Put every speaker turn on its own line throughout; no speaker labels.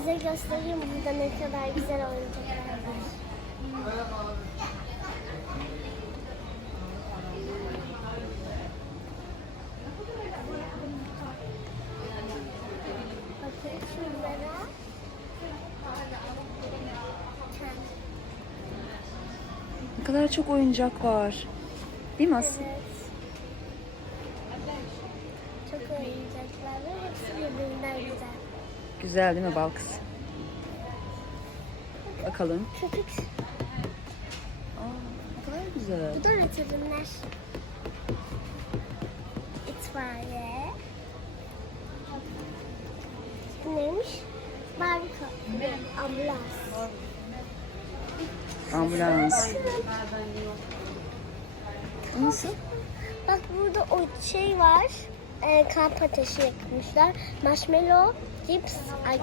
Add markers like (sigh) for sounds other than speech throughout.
Size göstereyim burada ne kadar güzel oyuncaklar var. Bakın şunlara.
Ne kadar çok oyuncak var. Değil mi Aslı?
Evet. Çok oyuncaklar var. Hepsi birbirinden güzel.
Güzel değil mi Balkız? Bakalım.
Köpük.
Aa, ne kadar güzel.
Bu da veteriner. İtfaiye. Bu neymiş? Barika. Ambulans.
Ambulans. Nasıl?
Bak burada o şey var. E, kamp ateşi yakmışlar. Marshmallow, cips, ay,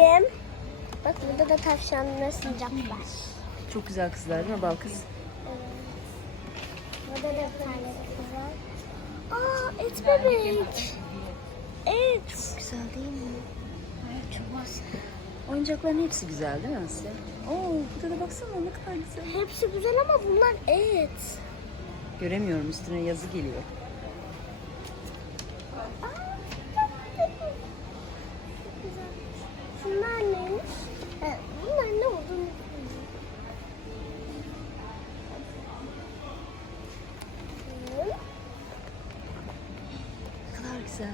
yem. Bak burada da tavşanlı sincap var.
Çok güzel kızlar değil mi Balkız?
Burada da bir tane kız var. Aa et bebek. Et. Çok güzel değil mi? Evet çok güzel.
Oyuncakların hepsi güzel değil mi Aslı? Oo, burada da baksana ne kadar güzel.
Hepsi güzel ama bunlar et.
Göremiyorum üstüne yazı geliyor.
Güzel.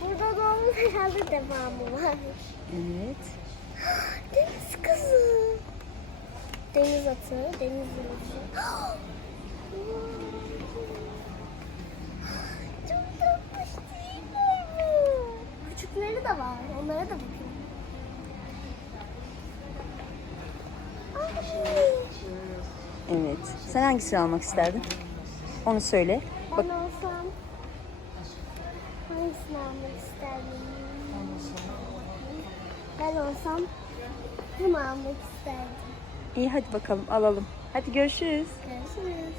Burada da onun herhalde devamı var.
Evet. (gasps)
Deniz kızı. Deniz atı, deniz yıldızı. (gasps) Çok tatlış değil mi? Küçükleri de var. Onlara da. Ay.
Evet. Sen hangisini almak isterdin? Onu söyle. Bak
olsam hangisini almak isterdim? Ben olsam bunu almak isterdim.
iyi hadi bakalım alalım. Hadi görüşürüz.
Görüşürüz.